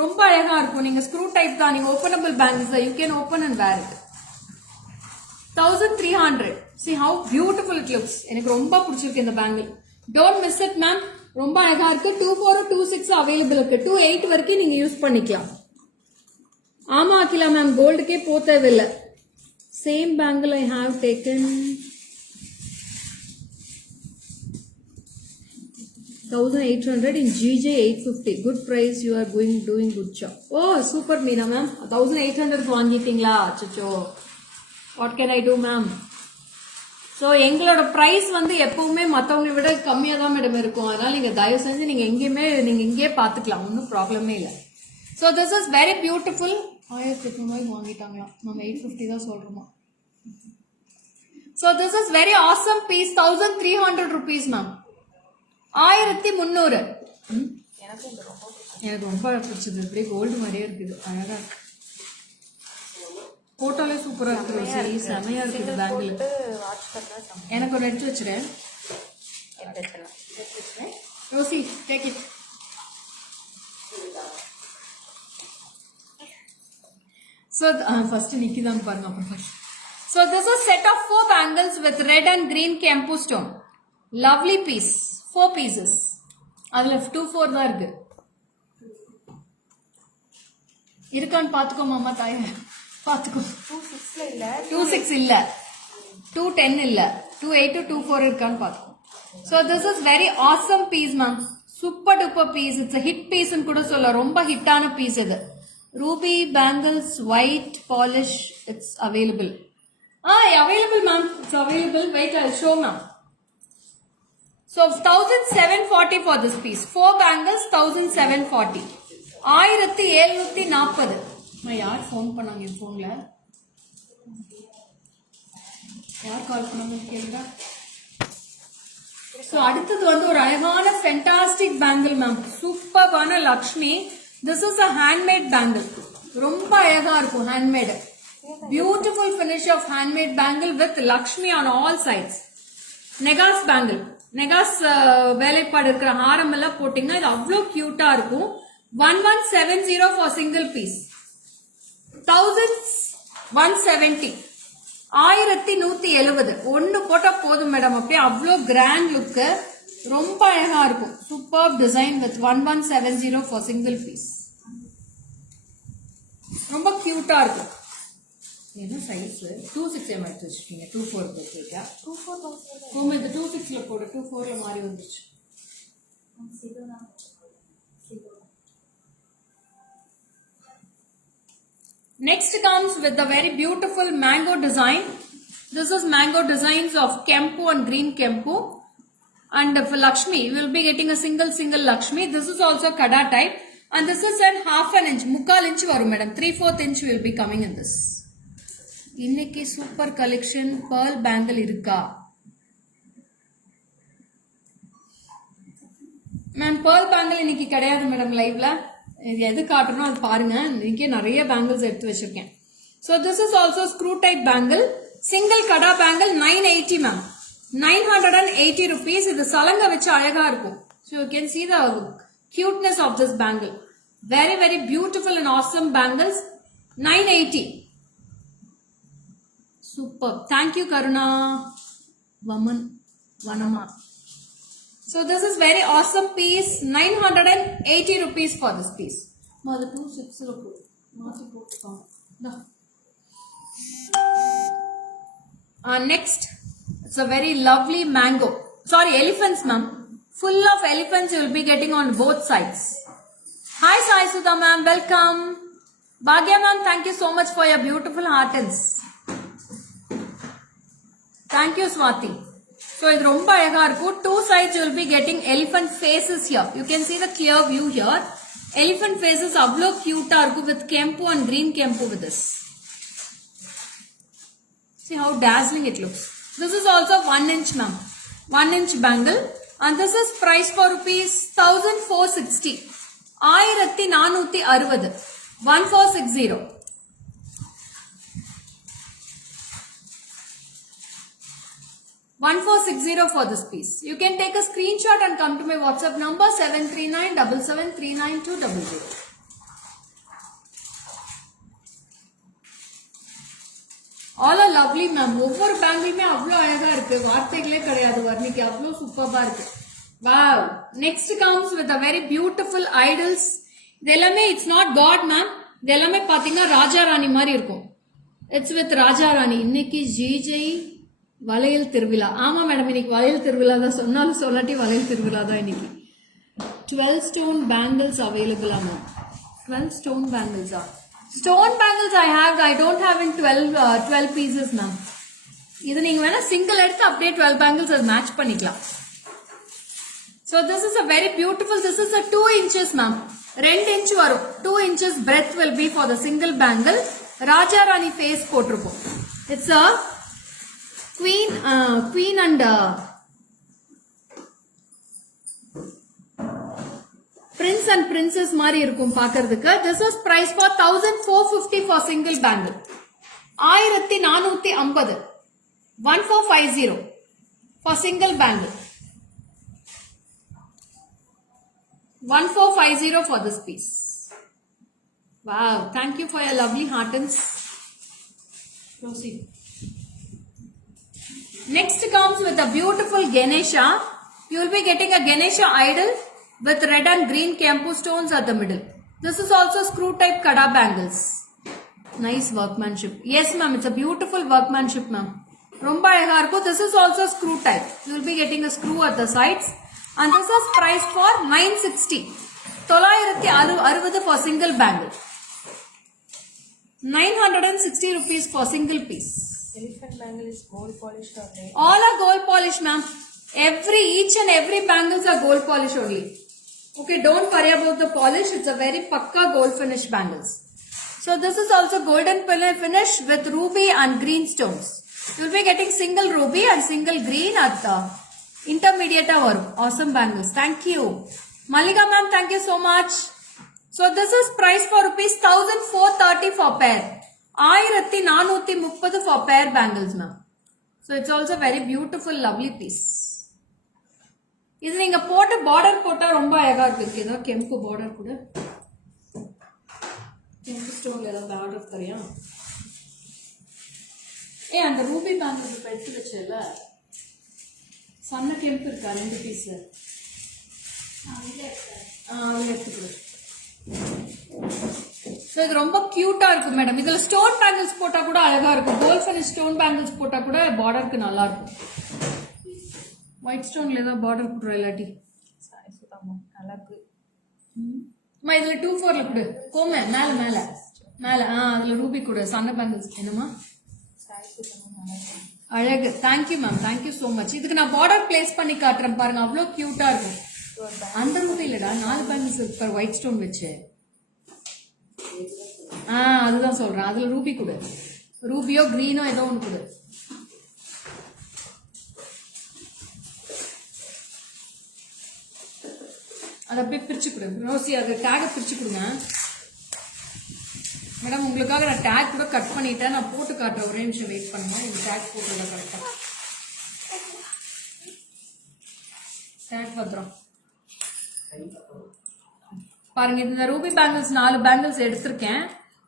ரொம்ப அழகா இருக்கும். நீங்க screw type தான், நீங்க openable bangles தான். You can open and wear it. 1300. See how beautiful it looks. எனக்கு ரொம்ப பிடிச்சிருக்கு இந்த bangle. Don't miss it ma'am. ரொம்ப அழகா இருக்கு. 24 26 அவைலபிள் இருக்கு. 28 வரைக்கும் நீங்க யூஸ் பண்ணிக்கலாம். ஆமா அகிலா மேம், கோல்டுக்கே போ தேவையில்லை. Same bangle I have taken 1800 in GJ 850. Good price. You are doing good job. Oh super Meena மேம், 1800 வாங்கிட்டீங்களா? அச்சோ, what can I do ma'am? So எங்களோட ப்ரைஸ் வந்து எப்பவுமே மற்றவங்களை விட கம்மியாக தான் மேடம் இருக்கும். அதனால நீங்கள் தயவு செஞ்சு நீங்கள் இங்கேயே பார்த்துக்கலாம், ஒன்றும் ப்ராப்ளமே இல்லை. So this is very beautiful. 1800 வாங்கிட்டாங்களாம், நம்ம 850 தான் சொல்கிறோமா. So this is very awesome piece. 1300 rupees ma'am. 1300. எனக்கு ரொம்ப பிடிச்சது. இப்படியே கோல்டு மாதிரியே இருக்குது, அழகா இருக்கு. போட்டோலே சூப்பரா இருக்கு. சரி செமையா இருக்குது பேங்கிள். எனக்கு ஒரு எடுத்து வச்சிரேன். Rosie take it. So first Nikki தான் பாருங்க அப்புறம். So this is set of 4 bangles with red and green Kempu stone. Lovely piece. 4 pieces. அதுல 2-4 தான் இருக்கு. இருக்கான்னு பாத்துக்கோ மாமா தாயே, பாத்துக்கோ. 26 இல்ல, 210 இல்ல, 28 to 24 இருக்கான்னு பாத்துக்கோ. So this is very awesome piece ma'am. Super duper piece. It's a hit piece ன்னு கூட சொல்ல. ரொம்ப ஹிட்டான பீஸ் இது. Ruby bangles, white polish. It's available. Available ma'am. It's available. Wait, I'll show ma'am. So 1740 for this piece. 4 bangles 1740. 1740. யார் ஃபோன் பண்ணாங்க என் ஃபோன்ல? யார் கால் பண்ணாங்க கேளுங்க. ஸோ அடுத்தது வந்து ஒரு அழகான ஃபென்டாஸ்டிக் பேங்கிள் மேம். சூப்பர்வான Lakshmi. This is a handmade bangle. ரொம்ப அழகா இருக்கும் handmade. Beautiful finish of handmade bangle with Lakshmi on all sides. நெகாஸ் பேங்கிள் நெகாஸ் வேலைப்பாடு இருக்கிற ஹாரம் எல்லாம் போட்டீங்கன்னா இது அவ்வளோ கியூட்டா இருக்கும் 1170 ஃபார் சிங்கிள் பீஸ் 1170 1170 ஒன்னு போட்டா போதும் மேடம் அப்படியே அவ்வளோ கிராண்ட் லுக்கு ரொம்ப அழகா இருக்கும் super design with 1170 for single piece ரொம்ப கியூட்டா இருக்கும் என்ன சைஸ் 26 எம் எடுத்து வச்சிருக்கீங்க 24 போட்டுருக்கா 24,000 கோம இது 26ல போடு 24ல மாறி வந்துச்சு Next comes with a very beautiful mango design. This is mango designs of Kempu and green Kempu. And for Lakshmi, we will be getting a single Lakshmi. This is also Kada type. And this is an half an inch, mukkal inch varum madam. 3/4 inch will be coming in this. Inniki super collection pearl bangle irukka. Ma'am, pearl bangle இன்னைக்கு கிடையாது மேடம் லைவ்ல இது எது காட்டணும் அது பாருங்க இன்னைக்கு நிறைய பேங்கிள்ஸ் எடுத்து வச்சிருக்கேன் so this is also screw type bangle single kada bangle 980 ma'am 980 rupees இது சலங்க வச்சு அழகா இருக்கும் so you can see the cuteness of this bangle very very beautiful and awesome bangles 980 super thank you Karuna Vanama So this is very awesome piece. 980 rupees for this piece. Mother 26 next, it's a very lovely mango. Sorry, elephants, ma'am. Full of elephants you will be getting on both sides. Hi, Sai Sudha, ma'am. Welcome. Bhagya, ma'am. Thank you so much for your beautiful heartens. Thank you, Swati. So இது ரொம்ப அழகா இருக்கும் two sides you will be getting elephant faces here you can see the clear view here elephant faces அவ்வளோ cute இருக்கும் with kempu and green kempu with this see how dazzling it looks this is also 1 inch ma'am 1 inch bangle and this is price for rupees 1460 1460 1460 1460 for this piece. You can take a screenshot and come to my WhatsApp number 73977392200. All are lovely ma'am. ஒவ்வொரு பேங்கிலுமே அவ்வளோ அழகா இருக்கு வார்த்தைகளே கிடையாது வர்ணிக்கு அவ்வளோ சூப்பர்பா இருக்கு wow next comes with a very beautiful idols இது எல்லாமே it's not god ma'am இது எல்லாமே பாத்தீங்கன்னா ராஜா ராணி மாதிரி இருக்கும் it's with ராஜா ராணி இன்னைக்கு ஜிஜே வளையல் திருவிழா ஆமா மேடம் இன்னைக்கு வளையல் திருவிழா தான் சொன்னாலும் சொல்லாட்டி வளையல் திருவிழா தான் இன்னைக்கு 12 stone bangles available ma'am 12 stone bangles are stone bangles I don't have in 12 pieces ma'am இது நீங்க வேணா சிங்கிள் எடுத்து அப்படியே 12 bangles அது மேட்ச் பண்ணிக்கலாம் so this is a very beautiful this is a 2 inches ma'am 2 inch வரும் 2 inches breadth will be for the single bangle Raja Rani face போட்டிருக்கும் it's a queen and prince and princess மாதிரி இருக்கும் பார்க்கிறதுக்கு this is price for 1450 for single bangle 1450 1450 for single bangle 1450 for this piece wow thank you for your lovely heartens proceed next comes with a beautiful Ganesha you will be getting a Ganesha idol with red and green Kempu stones at the middle this is also screw type kada bangles nice workmanship yes ma'am it's a beautiful workmanship ma'am romba alaga irukku this is also screw type you will be getting a screw at the sides and this is price for 960 960 for single bangle 960 rupees for single piece elephant bangle is gold polished or red all are gold polished ma'am each and every bangles are gold polish only okay don't worry about the polish it's a very pakka gold finish bangles so this is also golden finish with ruby and green stones you'll be getting single ruby and single green at the intermediate varum awesome bangles thank you Malika ma'am thank you so much so this is price for rupees 1430 for pair 1430 for pair bangles ma'am So it's also very beautiful, lovely piece. இது நீங்க போட்ட பார்டர் போட்டா ரொம்ப அழகா இருக்கு. ஏதோ கெம்பு பார்டர் கூட கெம்பு ஸ்டோன்ல ஏதோ பார்டர் தரியா? அந்த ரூபி பேங்கிள்ஸ் இப்போ எடுத்து வச்சல சன்ன கெம்பு இருக்கா 2 பீஸ் எடுத்துக்கொடு. ஸோ இது ரொம்ப கியூட்டா இருக்கும் மேடம். இதுல ஸ்டோன் பேங்கிள்ஸ் போட்டா கூட அழகா இருக்கும். கோல்ட் ஃபினிஷ் ஸ்டோன் பேங்கிள்ஸ் போட்டா கூட பார்டருக்கு நல்லா இருக்கும். ஒயிட் ஸ்டோன்ல ஏதாவது பார்டர் போடுற இல்லாட்டி அழகு. இதுல 2-4ல கொடு. கோமே மேல மேல மேல அதுல ரூபி கொடு. சன்ன பேங்கிள்ஸ் என்னமா அழகு. Thank you ma'am, thank you so much. இதுக்கு நான் பார்டர் பிளேஸ் பண்ணி காட்டுறேன் பாருங்க, அவ்வளோ கியூட்டா இருக்கும். அந்த ரூபி இல்லடா 4 பேங்கிள்ஸ் இருக்கு ஒயிட் ஸ்டோன் வச்சு. அதுதான் சொல்றேன். அதுல ரூபி கொடு. ரூபியோ கிரீனோ ஏதோ ஒன்று கொடு. அதை அப்படியே பிரிச்சு கொடு. ரோசி அது டேகை பிரிச்சு கொடுங்க மேடம். உங்களுக்காக நான் டேக் கூட கட் பண்ணிட்டேன். நான் போட்டு காட்டுறேன். ஒரே நிமிஷம் வெயிட் பண்ணுங்க. இந்த டேக் போட்டுறத கரெக்டா டேக் பத்திரம் பாருங்க. இந்த ரூபி பேங்கிள்ஸ் 4 பேங்கிள்ஸ் எடுத்திருக்கேன்.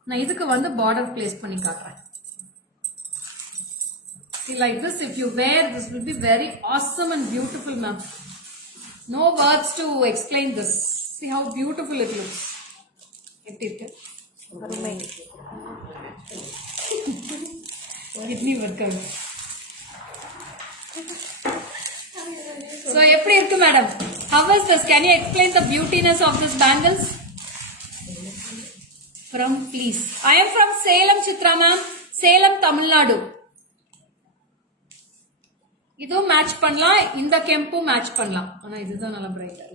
நான் இதுக்கு வந்து பார்டர் பிளேஸ் பண்ணி காட்டுறேன். See like this, if you wear this will be very awesome and beautiful ma'am. No words to explain this. See how beautiful it looks. எப்படி இருக்கு? அருமை. கிட்னி ஒர்க் ஆகுது. So எப்படி இருக்கு madam? How is this? Can you explain the beautiness of this bangles? From please. I am from Salem Chitra ma'am. Salem, Tamil Nadu. இதுவும் மேட்ச் பண்ணலாம். இந்த கெம்பும் மேட்ச் பண்ணலாம். ஆனா இதுதான் நல்லா பிரைட்டா.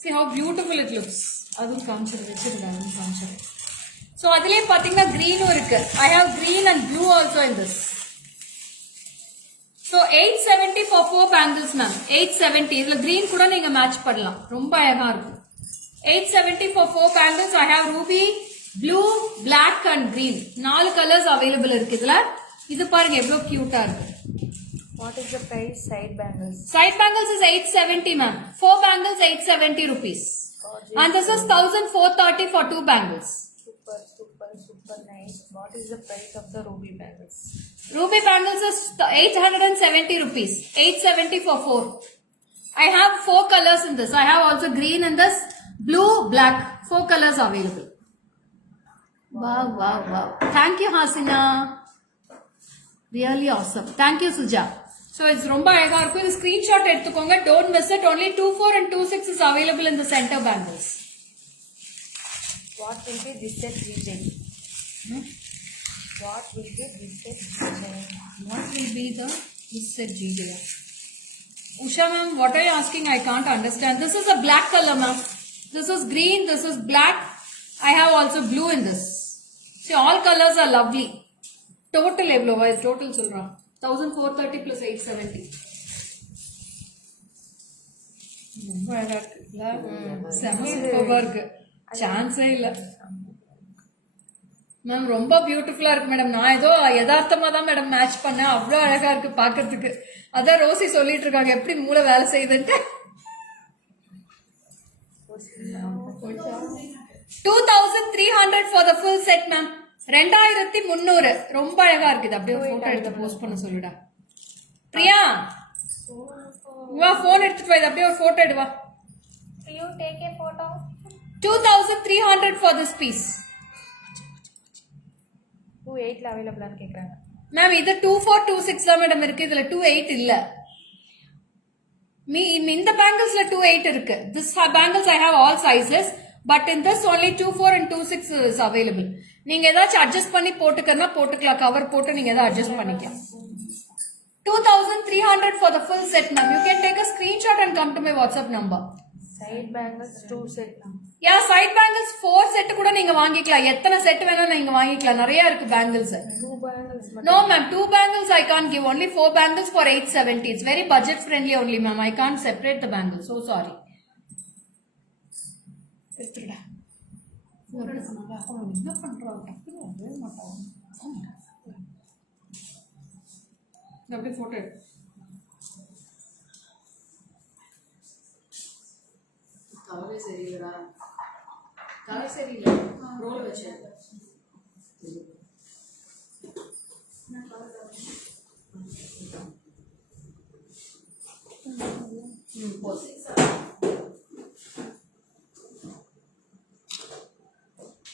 See how beautiful it looks. அதுவும் காமிச்சிரு வச்சிருக்காங்க காமிச்சிரு. So அதுலயே பாத்தீங்கன்னா greenும் இருக்கு. I have green and blue also in this. So 870 for 4 bangles ma'am. 870. இதுல green கூட நீங்க மேட்ச் பண்ணலாம். ரொம்ப அழகா இருக்கும். 870 for 4 bangles. I have ruby, blue, black and green. 4 colors available இருக்கு இதுல. இது பாருங்க எவ்வளவு கியூட்டா இருக்கு. What is the price? Side bangles. Side bangles is 870 ma'am. 4 bangles 870 rupees. And this is 1430 for 2 bangles. Super nice. What is the price of the ruby bangles? Ruby bangles is 870 rupees. 870 for 4. I have 4 colors in this. I have also green in this, blue, black. 4 colors available. Wow, wow, wow. Thank you, Hasina. Really awesome. Thank you, Suja. So it's ரொம்ப அழகா இருக்கும். இது screenshot எடுத்துக்கோங்க. Don't miss it. Only 24 and 26 is available in the center bangles. What will be this set retail? What will be this set retail? What will be the this set GJ? Usha ma'am, what are you asking? I can't understand. This is a black color ma'am. This is green. This is black. I have also blue in this. See, all colors are lovely. Total எவ்வளவு? Total சொல்றான் 1430 plus 870. ரொம்ப அழகா இருக்குல்ல? செம சூப்பரா இருக்கு. சான்ஸே இல்ல மேம். ரொம்ப பியூட்டிஃபுல்லா இருக்கு மேடம். நான் ஏதோ யதார்த்தமா தான் மேடம் மேட்ச் பண்ணேன். அவ்வளவு அழகா இருக்கு பாக்கிறதுக்கு. அதான் ரோசி சொல்லிட்டு இருக்காங்க எப்படி மூளை வேலை செய்யுதுன்ட்டு. 2300 for the full set ma'am. 2300. ரொம்ப அழகா இருக்குது. அப்படியே போட்டோ எடுத்து போஸ்ட் பண்ண சொல்லுடா பிரியா. வா போன் எடுத்துட்டு வா. அப்படியே ஒரு போட்டோ எடுவா. You take a photo. 2300 for this piece. 28ல available ஆன்னு கேக்குறாங்க மேம். இது 2426 தான் மேடம் இருக்கு. இதுல 28 இல்ல. இந்த பேங்கிள்ஸ்ல 28 இருக்கு. This bangles I have all sizes, but in this only 24 and 26 is available. நீங்க ஏதாச்சும் அட்ஜஸ்ட் பண்ணி போட்டுக்கறனா போட்டுக்கலாம். கவர் போட்டு நீங்க ஏதாவது அட்ஜஸ்ட் பண்ணிக்கலாம். 2300 for the full set ma'am. You can take a screenshot and come to my WhatsApp number. Side bangles 2 set. Yeah, side bangles 4 set கூட நீங்க வாங்கிக்கலாம். எத்தனை செட் வேணாலும் நீங்க வாங்கிக்கலாம். நிறைய இருக்கு பேங்கிள்ஸ். 2 bangles. No ma'am, 2 bangles I can't give. Only 4 bangles for 870. It's very budget friendly only ma'am. I can't separate the bangles. So sorry. எடுத்துடா. என்ன பண்றான்? டக்குனு வரவே மாட்டான். அப்படியே ஃபோட்டோ எடு. கவரே சரியில்லடா. கலர் சரியில்லை. ரோல் வச்சு.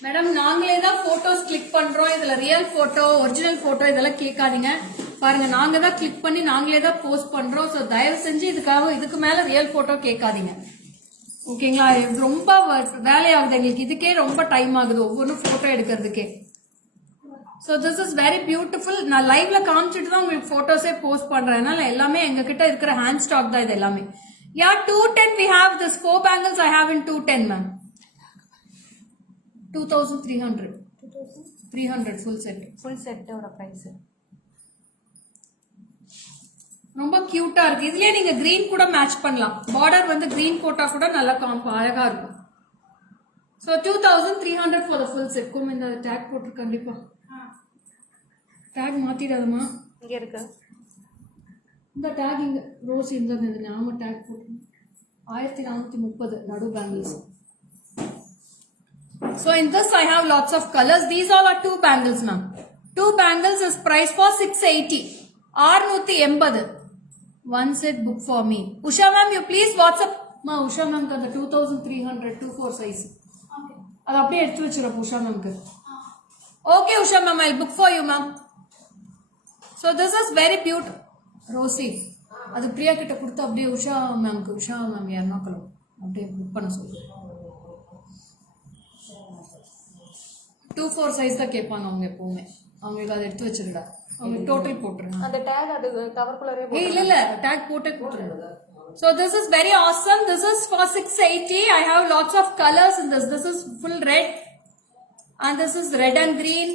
மேடம் நாங்களே தான் போட்டோஸ் கிளிக் பண்றோம். இதுல ரியல் போட்டோ, ஒரிஜினல் போட்டோ இதெல்லாம் கிளிக்காதீங்க. பாருங்க நாங்க தான் கிளிக் பண்ணி நாங்களே தான் போஸ்ட் பண்றோம். ஸோ தயவு செஞ்சு இதுக்கு மேல ரியல் போட்டோ கேட்காதீங்க. ஓகேங்களா? இது ரொம்ப வேலையாகுது எங்களுக்கு. இதுக்கே ரொம்ப டைம் ஆகுது ஒவ்வொன்றும் போட்டோ எடுக்கிறதுக்கே. So this is very beautiful. நான் லைவ்ல காமிச்சிட்டு தான் உங்களுக்கு போட்டோஸே போஸ்ட் பண்றேன். அதனால எல்லாமே எங்க கிட்ட இருக்கிற ஹேண்ட் ஸ்டாக் தான் இது எல்லாமே. யா 210 we have this 4 bangles I have in 210 ma'am. 2300 300 full set. ஃபுல் செட்டோட ப்ரைஸ் ரொம்ப கியூட்டா இருக்கு. இதுலயே நீங்க கிரீன் கூட மேட்ச் பண்ணலாம். பார்டர் வந்து கிரீன் போட்டா கூட நல்லா அழகா இருக்கும். ஸோ 2300 for the full set. கும் இந்த டேக் போட்டு கண்டிப்பா டேக் மாத்திடாதமா. இங்க இருக்கு. இந்த டேக் இங்க ரோஸ் இந்த நாம டேக் போட்டு 1430 நடு bangles. So in this I have lots of colors. These all are 2 bangles ma'am. 2 bangles is priced for 680. 680. One set book for me. Usha ma'am you please WhatsApp. Ma Usha ma'am ka 2300 24 size. Okay. அது அப்படியே எடுத்து வச்சிரப்ப Usha ma'am க்கு. Okay Usha ma'am I'll book for you ma'am. So this is very beautiful. Rosy. அது பிரியா கிட்ட கொடுத்து அப்படியே Usha ma'am க்கு Usha ma'am யாரனாக்கல அப்படியே புக் பண்ண சொல்லு. 2-4 சைஸ் தான் கேட்பாங்க அவங்க எப்பவுமே. அவங்களுக்கு அதை எடுத்து வச்சிருடா. அவங்க டோட்டல் போட்டுருங்க. அந்த டேக் அது கவர்க்குள்ளரே இல்ல டேக் போட்டே கொடுத்துருங்க. So this is very awesome. This is for 680. I have lots of colors in this. This is full red and this is red and green.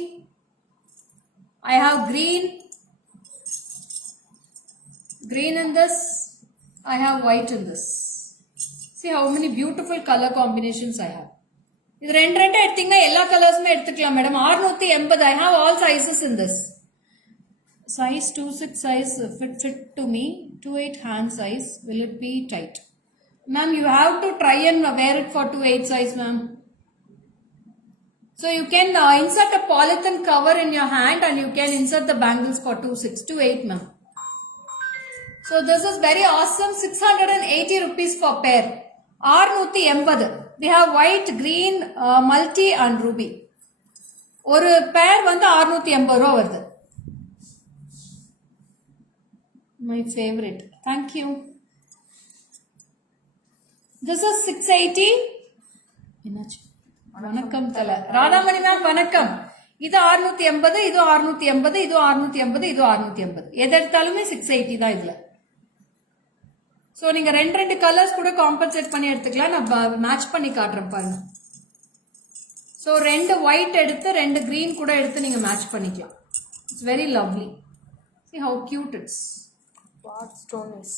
I have green in this. I have white in this. See how many beautiful color combinations I have. இது ரெண்டு எடுத்தீங்கன்னா எல்லா கலர்ஸுமே எடுத்துக்கலாம் மேடம். 680. I have all sizes in this. Size 26 size fit to me. 28 hand size. Will it be tight? Ma'am, you have to try and wear it for 28 size, ma'am. So you can insert a polythene cover in your hand and you can insert the bangles for 28, ma'am. So this is very awesome. 680 rupees for pair. 680. They have white, green, multi and ruby. ஒரு பேர் வந்து 680 ரூபா வருது. My favorite. Thank you. This is 680. என்னாச்சு? வணக்கம் தல. ராதாமணி மேம் வணக்கம். இது 680, இது 680, இது 680, இது 680. எது எடுத்தாலுமே 680 தான் இதுல. ஸோ நீங்க ரெண்டு கலர்ஸ் கூட காம்பன்சேட் பண்ணி எடுத்துக்கலாம். நான் மேட்ச் பண்ணி காட்டுறேன் பாருங்க. ஸோ 2 ஒயிட் எடுத்து 2 கிரீன் கூட எடுத்து நீங்க மேட்ச் பண்ணிக்கலாம். It's very lovely. See how cute it's. What stone is?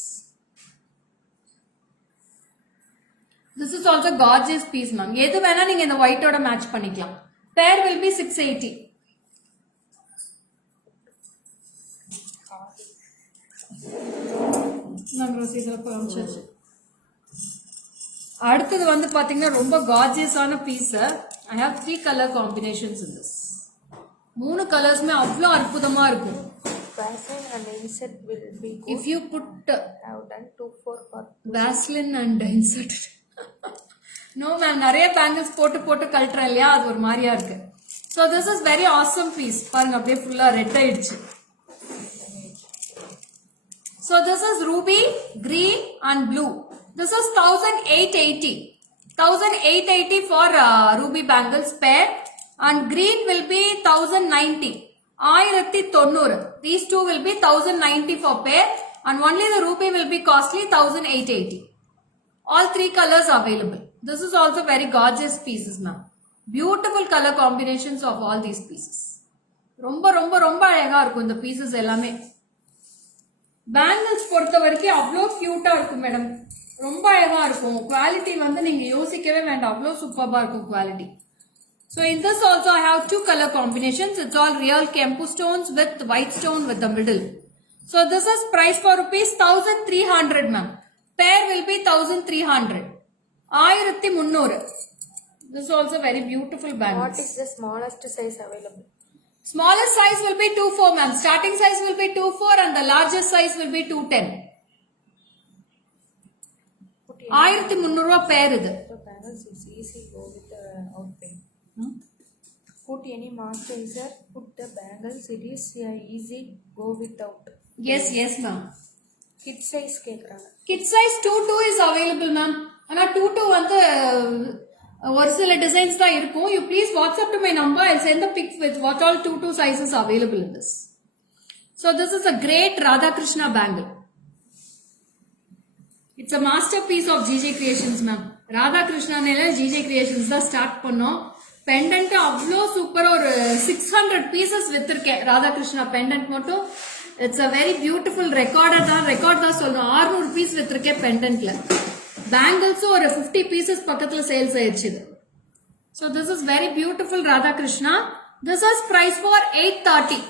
This is also gorgeous piece ma'am. எது வேணா நீங்க இந்த ஒயிட்டோட மேட்ச் பண்ணிக்கலாம். Pair will be 680. அடுத்தது வந்து பாத்தீங்கன்னா ரொம்ப கார்ஜியஸான piece. I have 3 color combinations in this. 3 கலர்ஸ்மே அவ்வளோ அற்புதமா இருக்கும். Vaseline and insert will be good. If you put I have done 2-4 for Vaseline and insert. No ma'am, நிறைய பேங்கிள்ஸ் போட்டு கழட்டுறேன் இல்லையா, அது ஒரு மாதிரியா இருக்கு. So this is very awesome piece. பாருங்க அப்படியே ஃபுல்லா ரெட் ஆயிடுச்சு. So this is ruby, green and blue. This is 1880. 1880 for ruby bangles pair and green will be 1090. 1090. These two will be 1090 for pair and only the ruby will be costly 1880. All 3 colors available. This is also very gorgeous pieces ma'am. Beautiful color combinations of all these pieces. ரொம்ப ரொம்ப ரொம்ப அழகா இருக்கும் இந்த பீசஸ் எல்லாமே. பேங்கிள்ஸ் பொறுத்த வரைக்கும் அவ்வளோ கியூட்டா இருக்கும் மேடம். ரொம்ப அழகா இருக்கும். குவாலிட்டி வந்து நீங்க யோசிக்கவே வேண்டாம், அவ்வளோ சூப்பர்பா இருக்கும் quality. So in this also I have 2 color combinations. It's all real Kempu stones with white stone with the middle. So this is price for rupees 1300 ma'am. Pair will be 1300. 1300. This is also very beautiful What bangles. is the smallest size available? Smallest size will be 24 ma'am. Starting size will be 24 and the largest size will be 210. 1300 pair இது. The bangles is easy go with the outfit. Put any moisturizer, put the bangles, it is easy go without. Yes, yes ma'am. Kid size கேக்குறாங்க. Kid size 22 is available ma'am. ஆனா 22 வந்து ஒரு சில டிசைன்ஸ் தான் இருக்கும். You please WhatsApp to my number. I'll send the pic with what all 22 sizes are available in this. So this is a great Radha Krishna bangle. It's a masterpiece of GJ Creations ma'am. Radha Krishna நேல GJ Creations தான் ஸ்டார்ட் பண்ணோம். பெண்டன்ட் அவ்வளோ சூப்பர் ஒரு 600 பீசஸ் வித்திருக்கேன் ராதா கிருஷ்ணா பெண்டன்ட் மட்டும். It's a very beautiful record தான் சொல்லணும். 600 பீஸ் வித்திருக்கேன் பெண்டன்ட்ல. பேங்கிள்ஸும் ஒரு 50 பீசஸ் பக்கத்துல சேல்ஸ் ஆயிடுச்சு. So this is very beautiful Radha Krishna. This is price for 830.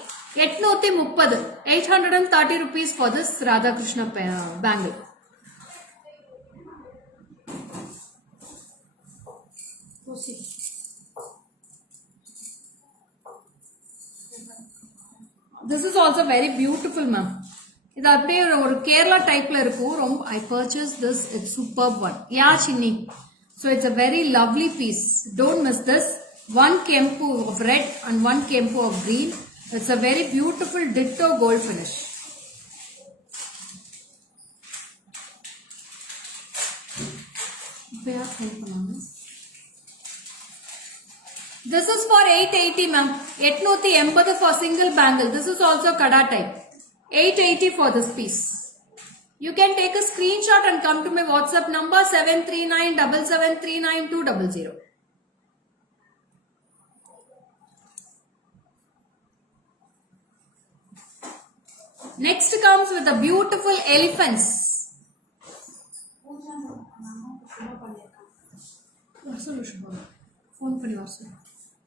830. 830 rupees for this Radha Krishna bangle. This is also very beautiful ma'am. இது அப்படியே ஒரு கேரளா டைப்ல இருக்கும். ரொம்ப I purchased this. It's superb one. Yeah Chinni. So it's a very lovely piece. Don't miss this. One kempu of red and one kempu of green. It's a very beautiful ditto gold finish. This is for 880 ma'am. 880 for single bangle. This is also kada type. 880 for this piece. You can take a screenshot and come to my WhatsApp number 73977399200. Next comes with the beautiful elephants.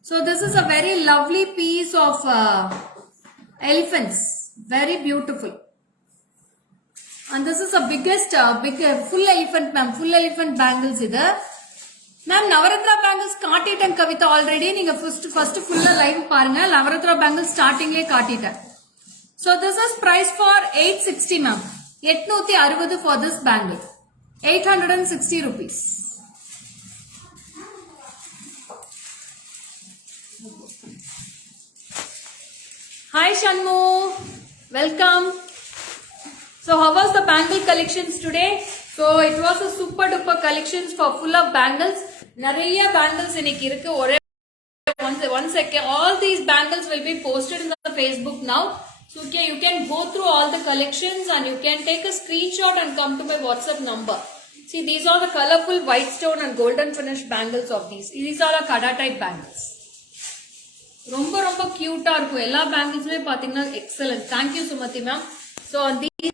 So this is a very lovely piece of elephants. Very beautiful. And this is the biggest full elephant ma'am. Full elephant bangles இது. Ma'am Navaratri bangles காட்டிட்டேன் கவிதா already. நீங்க first full live பாருங்க. Navaratri bangles startingலே காட்டிட்டேன். So this is price for 860 ma'am. 860 for this bangle. 860 rupees. Hi Shanmu, welcome. So how was the bangle collections today? So it was a super duper collections for full of bangles. Nariya bangles இன்னைக்கு இருக்கு. ஒரே one second. All these bangles will be posted in the Facebook now. So you can go through all the collections and you can take a screenshot and come to my WhatsApp number. See, these are the colorful white stone and golden finish bangles of these. These are the kada type bangles. ரொம்ப ரொம்ப கியூட்டா இருக்கும். எல்லா பேங்கிள்ஸுமே பாத்தீங்கன்னா excellent. Thank you Sumathi ma'am. So these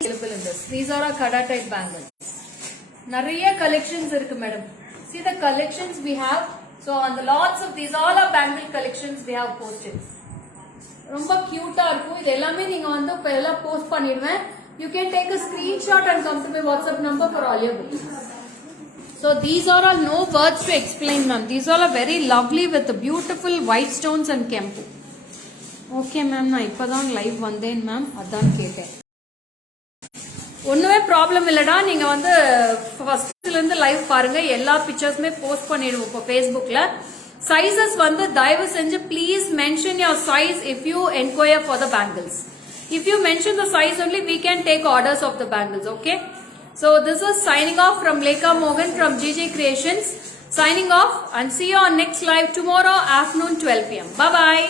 available in this. These are our kada type bangles. நிறைய collections இருக்கு madam. See the collections we have. So on the lots of these all our bangle collections we have posted. ரொம்ப கியூட்டா இருக்கும். இது எல்லாமே நீங்க வந்து இப்ப எல்லாம் போஸ்ட் பண்ணிடுவேன். You can take a screenshot and come to my WhatsApp number for all your bookings. So these are all no words to explain ma'am. These all are very lovely with the beautiful white stones and kempu. Okay ma'am, நான் இப்பதான் லைவ் வந்தேன் மேம். அதான் கேட்டேன். ஒண்ணுமே ப்ராப்ளம் இல்லடா. நீங்க வந்து ஃபர்ஸ்ட்ல இருந்து லைவ் பாருங்க. எல்லா பிக்சர்ஸ்மே போஸ்ட் பண்ணிடுவோம் இப்போ Facebookல. Sizes வந்து தயவு செஞ்சு please mention your size if you enquire for the bangles. If you mention the size only, we can take orders of the bangles, okay? So this is signing off from Lekha Mohan from GJ Creations. Signing off and see you on next live tomorrow afternoon 12 PM. Bye bye.